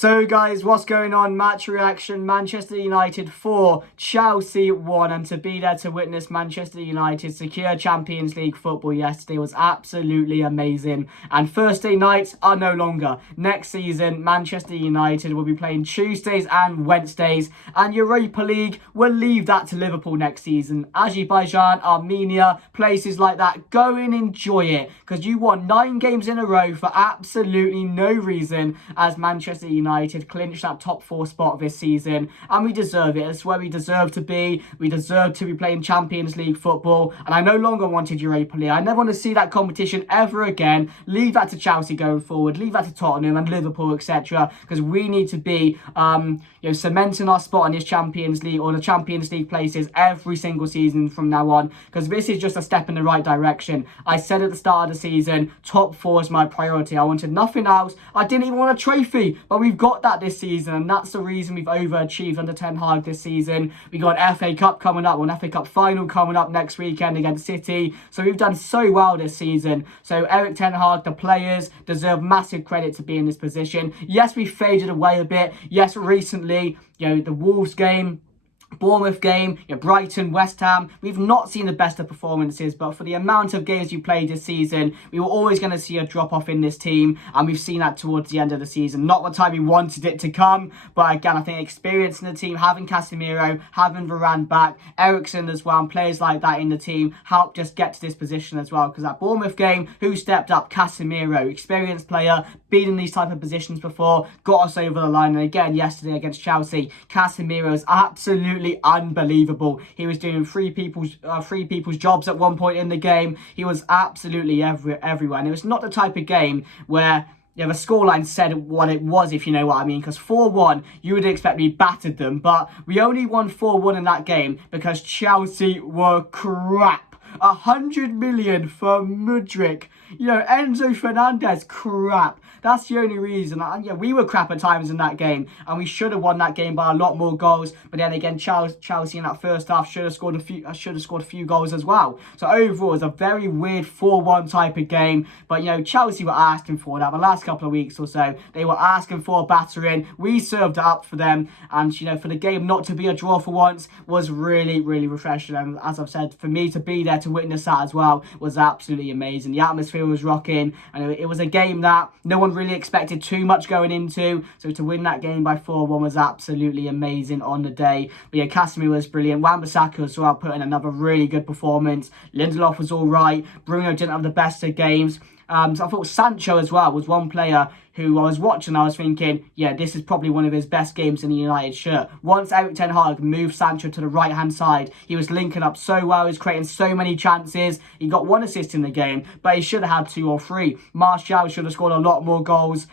So guys, what's going on? Match reaction. Manchester United 4, Chelsea 1, and to be there to witness Manchester United secure Champions League football yesterday was absolutely amazing. And Thursday nights are no longer. Next season, Manchester United will be playing Tuesdays and Wednesdays, and Europa League will leave that to Liverpool next season. Azerbaijan, Armenia, places like that, go and enjoy it, because you won 9 games in a row for absolutely no reason as Manchester United clinched that top 4 spot this season, and we deserve it. It's where we deserve to be. We deserve to be playing Champions League football, and I no longer wanted Europa League. I never want to see that competition ever again. Leave that to Chelsea going forward. Leave that to Tottenham and Liverpool, etc. Because we need to be, cementing our spot in this Champions League or the Champions League places every single season from now on. Because this is just a step in the right direction. I said at the start of the season, top 4 is my priority. I wanted nothing else. I didn't even want a trophy, but we've got that this season, and that's the reason we've overachieved under Ten Hag this season. We got an FA Cup coming up, an FA Cup final coming up next weekend against City. So we've done so well this season. So Eric Ten Hag, the players, deserve massive credit to be in this position. Yes, we faded away a bit. Yes, recently, the Wolves game, Bournemouth game, Brighton, West Ham, we've not seen the best of performances, but for the amount of games you played this season, we were always going to see a drop-off in this team, and we've seen that towards the end of the season. Not the time we wanted it to come, but again, I think experience in the team, having Casemiro, having Varane back, Eriksen as well, and players like that in the team helped us get to this position as well, because that Bournemouth game, who stepped up? Casemiro, experienced player, been in these type of positions before, got us over the line, and again, yesterday against Chelsea, Casemiro is absolutely unbelievable. He was doing three people's jobs at one point in the game. He was absolutely everywhere, and it was not the type of game where the scoreline said what it was, if you know what I mean, because 4-1, you would expect we battered them, but we only won 4-1 in that game because Chelsea were crap. 100 million for Mudryk. Enzo Fernandez, crap. That's the only reason. We were crap at times in that game, and we should have won that game by a lot more goals. But then again, Chelsea in that first half should have scored a few goals as well. So overall, it's a very weird 4-1 type of game. But Chelsea were asking for that the last couple of weeks or so. They were asking for a battering. We served it up for them, and for the game not to be a draw for once was really, really refreshing. And as I've said, for me to be there to witness that as well was absolutely amazing. The atmosphere was rocking, and it was a game that no one really expected too much going into, so to win that game by 4-1 was absolutely amazing on the day. But Casemiro was brilliant. Wan-Bissaka as well put in another really good performance. Lindelof was all right. Bruno didn't have the best of games. So I thought Sancho as well was one player who I was watching, I was thinking, this is probably one of his best games in the United shirt. Once Eric Ten Hag moved Sancho to the right-hand side, he was linking up so well, he was creating so many chances. He got 1 assist in the game, but he should have had 2 or 3. Martial should have scored a lot more goals.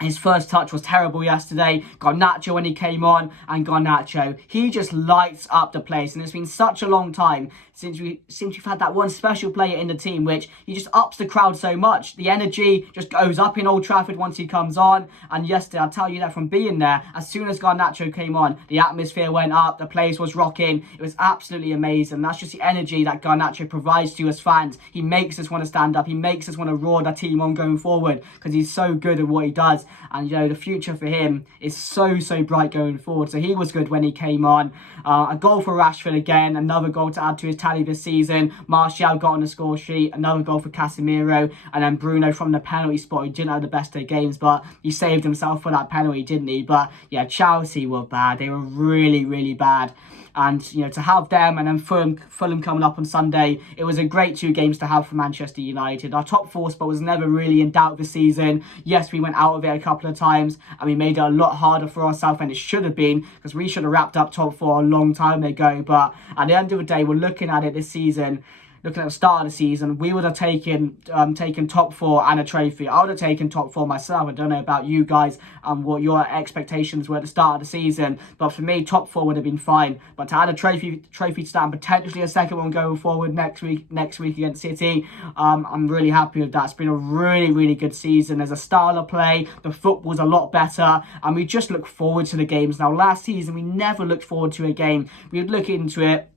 His first touch was terrible yesterday. Garnacho when he came on, and Garnacho, he just lights up the place. And it's been such a long time since we've had that one special player in the team, which he just ups the crowd so much. The energy just goes up in Old Trafford once he comes on. And yesterday, I'll tell you that from being there, as soon as Garnacho came on, the atmosphere went up, the place was rocking. It was absolutely amazing. That's just the energy that Garnacho provides to us fans. He makes us want to stand up. He makes us want to roar the team on going forward, because he's so good at what he does. And the future for him is so bright going forward. So he was good when he came on. A goal for Rashford again, another goal to add to his tally this season. Martial got on the score sheet, another goal for Casemiro, and then Bruno from the penalty spot. He didn't have the best of games, but he saved himself for that penalty, didn't he? But Chelsea were bad. They were really, really bad. And to have them and then Fulham coming up on Sunday, it was a great 2 games to have for Manchester United. Our top 4 spot was never really in doubt this season. Yes, we went out of it a couple of times, and we made it a lot harder for ourselves than it should have been, because we should have wrapped up top 4 a long time ago. But at the end of the day, we're looking at it this season. Looking at the start of the season, we would have taken top 4 and a trophy. I would have taken top 4 myself. I don't know about you guys and what your expectations were at the start of the season, but for me, top 4 would have been fine. But to add a trophy to that, and potentially a second one going forward next week against City, I'm really happy with that. It's been a really, really good season. There's a style of play. The football's a lot better, and we just look forward to the games now. Last season, we never looked forward to a game. We would look into it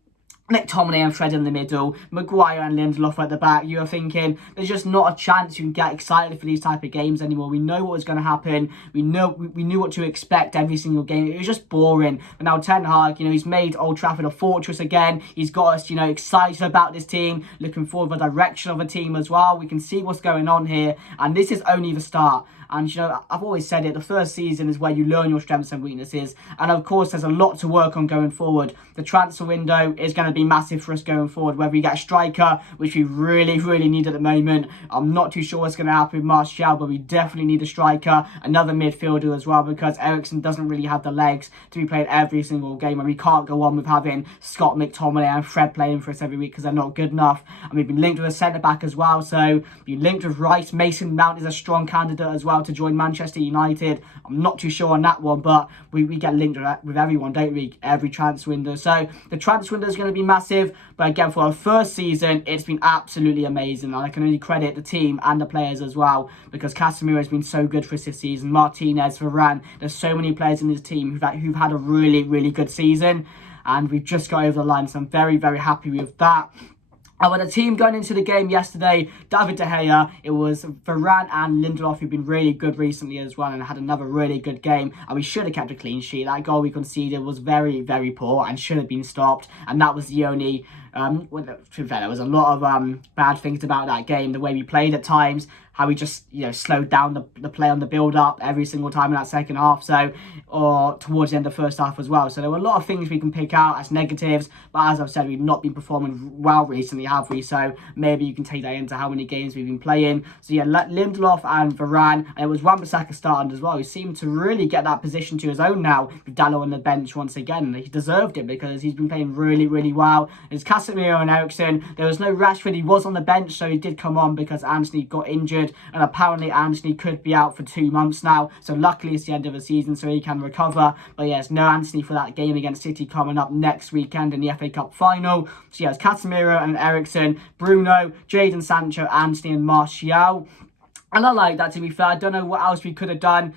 McTominay and Fred in the middle, Maguire and Lindelof at the back, you are thinking there's just not a chance you can get excited for these type of games anymore. We know what was going to happen. We knew what to expect every single game. It was just boring. But now Ten Hag, he's made Old Trafford a fortress again. He's got us, excited about this team, looking forward to the direction of the team as well. We can see what's going on here, and this is only the start. And, I've always said it, the first season is where you learn your strengths and weaknesses. And, of course, there's a lot to work on going forward. The transfer window is going to be massive for us going forward. Whether we get a striker, which we really, really need at the moment. I'm not too sure what's going to happen with Martial, but we definitely need a striker. Another midfielder as well, because Eriksen doesn't really have the legs to be played every single game. And we can't go on with having Scott McTominay and Fred playing for us every week because they're not good enough. And we've been linked with a centre-back as well. So, we've been linked with Rice. Mason Mount is a strong candidate as well to join Manchester United. I'm not too sure on that one, but we get linked with everyone, don't we? Every transfer window. So the transfer window is going to be massive. But again, for our first season, it's been absolutely amazing. And I can only credit the team and the players as well, because Casemiro has been so good for us this season. Martinez, Varane, there's so many players in this team who've had a really, really good season. And we've just got over the line. So I'm very, very happy with that. And with the team going into the game yesterday, David De Gea, it was Varane and Lindelof who've been really good recently as well and had another really good game. And we should have kept a clean sheet. That goal we conceded was very, very poor and should have been stopped. And that was the only... to be fair, there was a lot of bad things about that game. The way we played at times, how we just slowed down the play on the build-up every single time in that second half. So, or towards the end of the first half as well. So there were a lot of things we can pick out as negatives. But as I've said, we've not been performing well recently, have we? So maybe you can take that into how many games we've been playing. So yeah, Lindelof and Varane, and it was Wan-Bissaka starting as well. He seemed to really get that position to his own now with Dalot on the bench once again. He deserved it because he's been playing really, really well. It's Casemiro and Eriksen. There was no Rashford. He was on the bench, so he did come on because Anthony got injured. And apparently Anthony could be out for 2 months now. So luckily it's the end of the season so he can recover. But yes, no Anthony for that game against City coming up next weekend in the FA Cup final. So yes, Casemiro and Eriksen, Bruno, Jadon Sancho, Anthony and Martial. And I like that, to be fair. I don't know what else we could have done.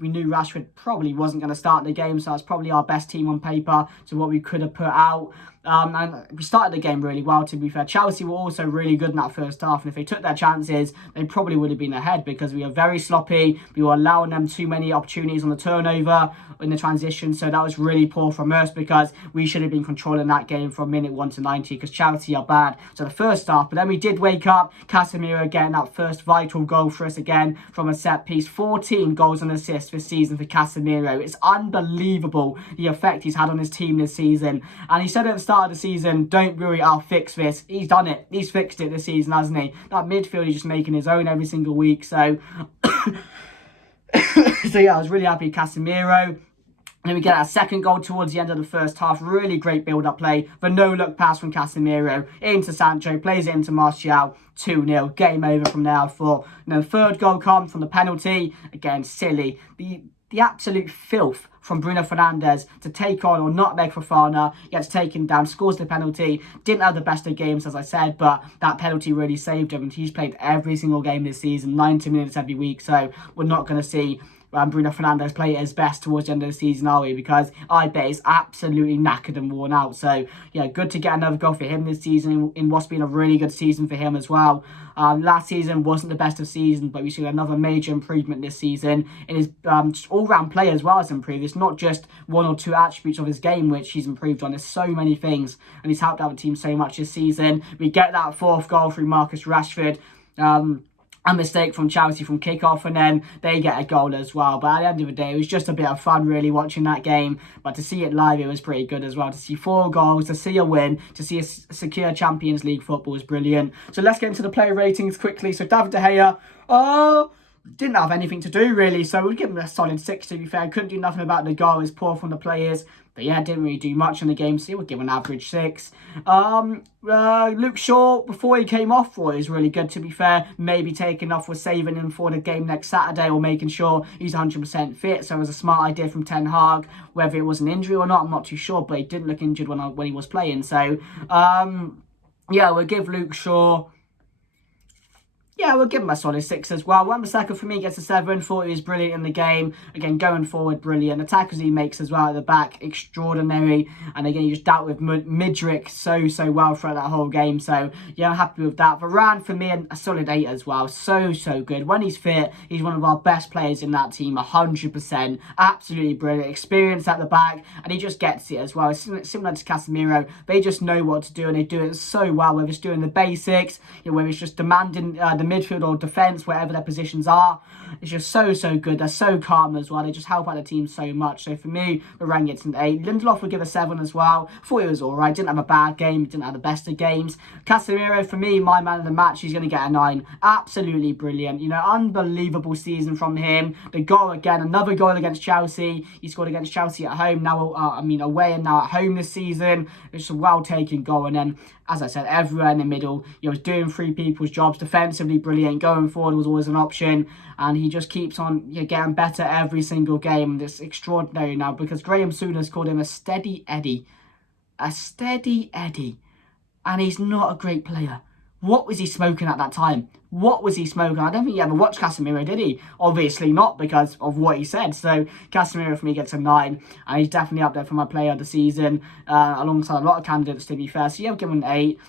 We knew Rashford probably wasn't going to start the game, so that's probably our best team on paper to what we could have put out. And we started the game really well, to be fair. Chelsea were also really good in that first half, and if they took their chances, they probably would have been ahead because we were very sloppy. We were allowing them too many opportunities on the turnover in the transition, so that was really poor from us because we should have been controlling that game from minute 1 to 90 because Chelsea are bad. So the first half, but then we did wake up. Casemiro getting that first vital goal for us again from a set piece. 14 goals and assists this season for Casemiro. It's unbelievable the effect he's had on his team this season. And he said at the start of the season, don't worry, I'll fix this. He's done it. He's fixed it this season, hasn't he? That midfield is just making his own every single week. So, so yeah, I was really happy with Casemiro. And then we get our second goal towards the end of the first half. Really great build-up play. The no-look pass from Casemiro into Sancho. Plays it into Martial. 2-0. Game over from there. For the third goal comes from the penalty. Again, silly. The absolute filth from Bruno Fernandes to take on or nutmeg Fofana, gets taken down, scores the penalty. Didn't have the best of games, as I said, but that penalty really saved him. And he's played every single game this season, 90 minutes every week. So we're not going to see Bruno Fernandes play at his best towards the end of the season, are we? Because I bet he's absolutely knackered and worn out. So, yeah, good to get another goal for him this season in what's been a really good season for him as well. Last season wasn't the best of seasons, but we see another major improvement this season in his all-round play as well as improved. It's not just one or two attributes of his game which he's improved on. There's so many things, and he's helped out the team so much this season. We get that fourth goal through Marcus Rashford. A mistake from Chelsea from kickoff, and then they get a goal as well. But at the end of the day, it was just a bit of fun really watching that game. But to see it live, it was pretty good as well. To see 4 goals, to see a win, to see a secure Champions League football was brilliant. So let's get into the player ratings quickly. So David De Gea, didn't have anything to do really, so we'll give him a solid 6 to be fair. Couldn't do nothing about the goal, it was poor from the players. But yeah, didn't really do much in the game, so we'll give an average 6. Luke Shaw, before he came off, thought it was really good to be fair. Maybe taking off was saving him for the game next Saturday or making sure he's 100% fit. So it was a smart idea from Ten Hag. Whether it was an injury or not, I'm not too sure, but he didn't look injured when he was playing. So, yeah, we'll give Luke Shaw Yeah, we'll give him a solid 6 as well. Wan-Bissaka for me gets a 7. Thought he was brilliant in the game. Again, going forward, brilliant. The tackles he makes as well at the back, extraordinary. And again, he just dealt with Midrick so well throughout that whole game. So, yeah, I'm happy with that. Varane for me, a solid 8 as well. So good. When he's fit, he's one of our best players in that team, 100%. Absolutely brilliant. Experience at the back, and he just gets it as well. It's similar to Casemiro. They just know what to do, and they do it so well, whether it's doing the basics, whether it's just demanding the midfield or defence, wherever their positions are. It's just so good. They're so calm as well. They just help out the team so much. So for me, Varane gets an 8. Lindelof would give a 7 as well. Thought he was alright. Didn't have a bad game. Didn't have the best of games. Casemiro, for me, my man of the match, he's going to get a 9. Absolutely brilliant. Unbelievable season from him. The goal again, another goal against Chelsea. He scored against Chelsea at home. Now, away and now at home this season. It's a well-taken goal. And then, as I said, everywhere in the middle, he was doing three people's jobs. Defensively brilliant. Going forward was always an option. And he just keeps on getting better every single game. It's extraordinary now, because Graham Souness called him a steady Eddie. A steady Eddie. And he's not a great player. What was he smoking at that time? What was he smoking? I don't think he ever watched Casemiro, did he? Obviously not, because of what he said. So Casemiro for me gets a 9. And he's definitely up there for my player of the season, alongside a lot of candidates, to be fair. So yeah, I'll give him an 8.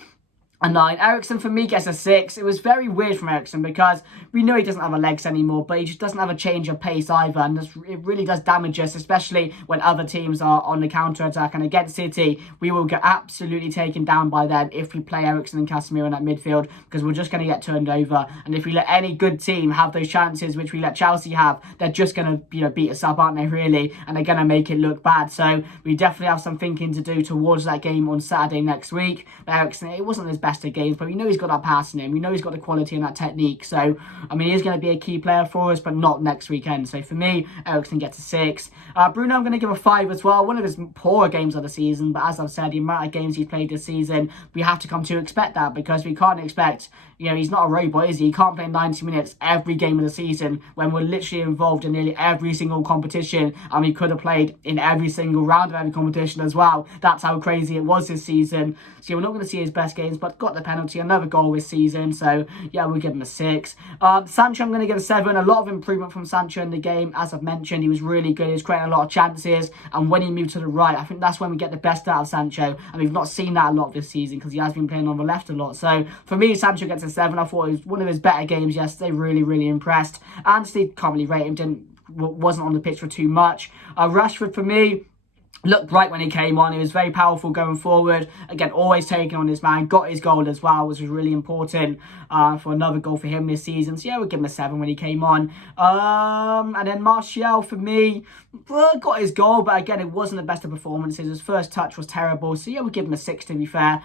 A 9. Eriksen for me gets a 6. It was very weird from Eriksen, because we know he doesn't have a legs anymore, but he just doesn't have a change of pace either, and it really does damage us, especially when other teams are on the counter-attack. And against City, we will get absolutely taken down by them if we play Eriksen and Casemiro in that midfield, because we're just going to get turned over. And if we let any good team have those chances, which we let Chelsea have, they're just going to beat us up, aren't they, really? And they're going to make it look bad. So we definitely have some thinking to do towards that game on Saturday next week. But Eriksen, it wasn't his best of games, but we know he's got that pass in him. We know he's got the quality and that technique. So, he is going to be a key player for us, but not next weekend. So for me, Eriksen gets a 6. Bruno, I'm going to give a 5 as well. One of his poorer games of the season, but as I've said, the amount of games he's played this season, we have to come to expect that, because we can't expect, he's not a robot, is he? He can't play 90 minutes every game of the season when we're literally involved in nearly every single competition, and we could have played in every single round of every competition as well. That's how crazy it was this season. So we're not going to see his best games, but got the penalty, another goal this season. So yeah, we'll give him a 6. Sancho, I'm going to give a 7. A lot of improvement from Sancho in the game. As I've mentioned, he was really good. He was creating a lot of chances, and when he moved to the right, I think that's when we get the best out of Sancho, and we've not seen that a lot this season, because he has been playing on the left a lot. So for me, Sancho gets a 7. I thought it was one of his better games yesterday. Really impressed. Honestly, can't really rate him. Wasn't on the pitch for too much. Rashford for me looked bright when he came on. He was very powerful going forward. Again, always taking on his man. Got his goal as well, which was really important for another goal for him this season. So yeah, we'll give him a 7 when he came on. And then Martial for me got his goal, but again, it wasn't the best of performances. His first touch was terrible. So yeah, we'll give him a 6 to be fair.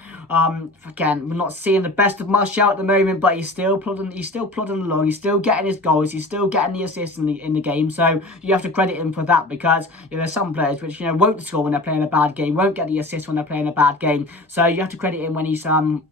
Again, we're not seeing the best of Martial at the moment, but he's still plodding along. He's still getting his goals. He's still getting the assists in the game. So you have to credit him for that, because there's some players which won't score when they're playing a bad game, won't get the assist when they're playing a bad game. So you have to credit him when he's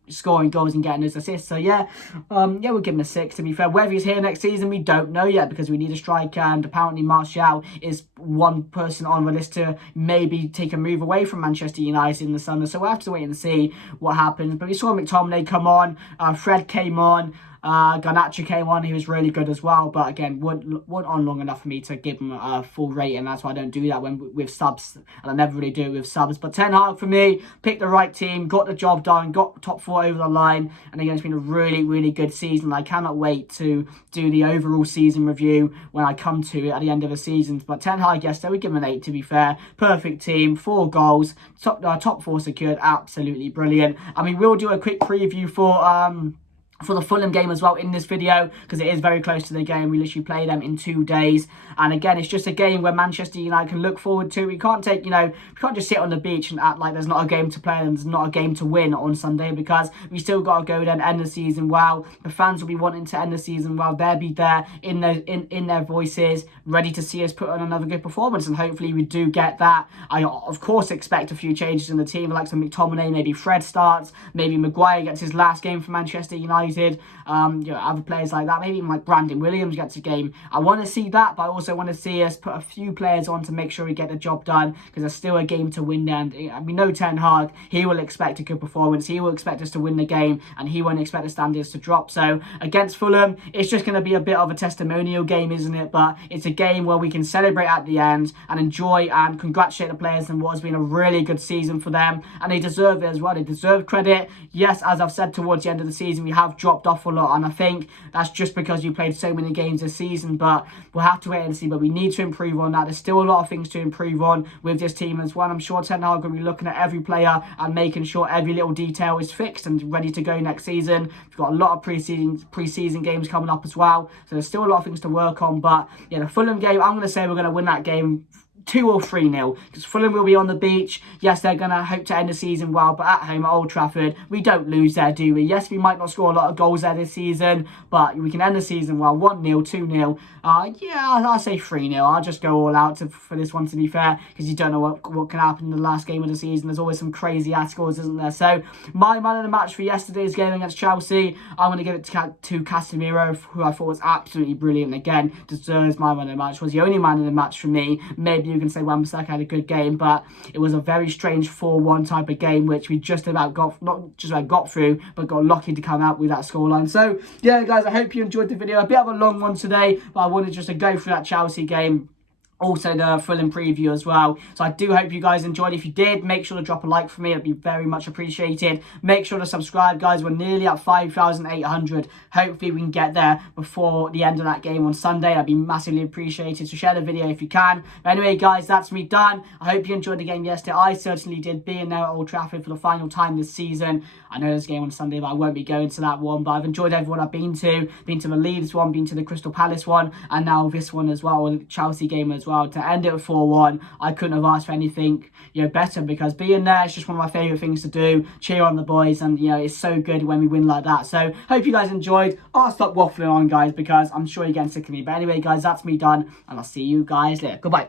scoring goals and getting those assists. So yeah, we'll give him a 6 to be fair. Whether he's here next season, we don't know yet, because we need a striker, and apparently Martial is one person on the list to maybe take a move away from Manchester United in the summer. So we'll have to wait and see what happens. But we saw McTominay come on, Fred came on, Garnacho came on. He was really good as well, but again, weren't on long enough for me to give him a full rating. That's why I don't do that with subs, and I never really do it with subs. But Ten Hag for me picked the right team, got the job done, got top 4 over the line, and again, it's been a really good season. I cannot wait to do the overall season review when I come to it at the end of the season. But Ten Hag yesterday, we give him an 8 to be fair. Perfect team, 4 goals, top 4 secured, absolutely brilliant. We'll do a quick preview for the Fulham game as well in this video, because it is very close to the game. We literally play them in 2 days, and again, it's just a game where Manchester United can look forward to. We can't take, we can't just sit on the beach and act like there's not a game to play and there's not a game to win on Sunday, because we still got to go there and end the season well. The fans will be wanting to end the season well. They'll be there in their voices, ready to see us put on another good performance, and hopefully we do get that. I of course expect a few changes in the team, like some McTominay, maybe Fred starts, maybe Maguire gets his last game for Manchester United. United, other players like that, maybe even like Brandon Williams gets a game. I want to see that, but I also want to see us put a few players on to make sure we get the job done, because there's still a game to win there. And we know Ten Hag, he will expect a good performance, he will expect us to win the game, and he won't expect the standards to drop. So against Fulham, it's just going to be a bit of a testimonial game, isn't it? But it's a game where we can celebrate at the end and enjoy and congratulate the players on what has been a really good season for them, and they deserve it as well. They deserve credit. Yes, as I've said, towards the end of the season we have dropped off a lot, and I think that's just because we played so many games this season, but we'll have to wait and see. But we need to improve on that. There's still a lot of things to improve on with this team as well. I'm sure Ten Hag will be looking at every player and making sure every little detail is fixed and ready to go next season. We've got a lot of pre-season games coming up as well, so there's still a lot of things to work on. But yeah, the Fulham game, I'm going to say we're going to win that game 2 or 3-0, because Fulham will be on the beach. Yes, they're going to hope to end the season well, but at home at Old Trafford, we don't lose there, do we? Yes, we might not score a lot of goals there this season, but we can end the season well. 1-0, 2-0. Yeah, I'll say 3-0. I'll just go all out for this one, to be fair, because you don't know what can happen in the last game of the season. There's always some crazy ass scores, isn't there? So my man of the match for yesterday's game against Chelsea, I'm going to give it to Casemiro, who I thought was absolutely brilliant. Again, deserves my man of the match. Was the only man of the match for me. Maybe you can say Wan-Bissaka had a good game, but it was a very strange 4-1 type of game, which we just about got through, but got lucky to come out with that scoreline. So yeah, guys, I hope you enjoyed the video. A bit of a long one today, but I wanted just to go through that Chelsea game, also the Fulham preview as well. So I do hope you guys enjoyed. If you did, make sure to drop a like for me. It'd be very much appreciated. Make sure to subscribe, guys. We're nearly at 5,800. Hopefully we can get there before the end of that game on Sunday. That'd be massively appreciated. So share the video if you can. But anyway, guys, that's me done. I hope you enjoyed the game yesterday. I certainly did, being there at Old Trafford for the final time this season. I know there's a game on Sunday, but I won't be going to that one. But I've enjoyed everyone I've been to. Been to the Leeds one, been to the Crystal Palace one, and now this one as well, the Chelsea game as well. To end it with 4-1, I couldn't have asked for anything better, because being there, it's just one of my favourite things to do. Cheer on the boys, and it's so good when we win like that. So hope you guys enjoyed. I'll stop waffling on, guys, because I'm sure you're getting sick of me. But anyway, guys, that's me done, and I'll see you guys later. Goodbye.